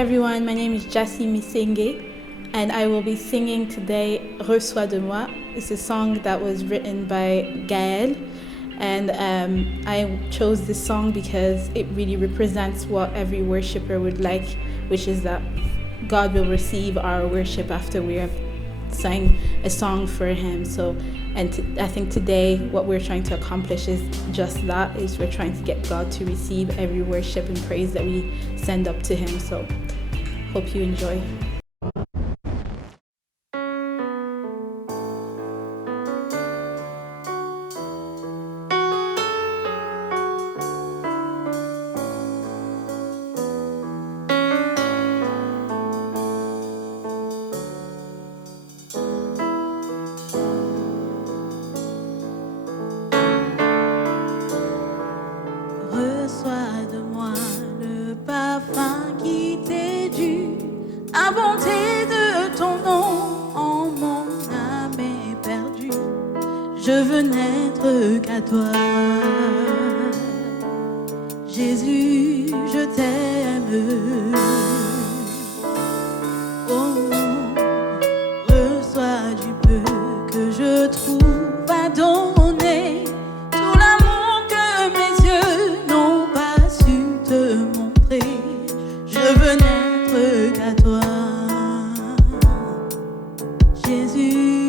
everyone, my name is Jessie Misenge, and I will be singing today Reçois de moi. It's a song that was written by Gaël, and I chose this song because it really represents what every worshiper would like, which is that God will receive our worship after we have sang a song for Him. I think today what we're trying to accomplish is just that, is we're trying to get God to receive every worship and praise that we send up to Him. So hope you enjoy. Reçois de moi le parfum qui t'est dû, la bonté de ton nom en mon âme est perdue. Je veux n'être qu'à toi. Jésus, je t'aime. Oh, reçois du peu que je trouve à donner, tout l'amour que mes yeux n'ont pas su te montrer. Je veux n'être qu'à toi, Jésus.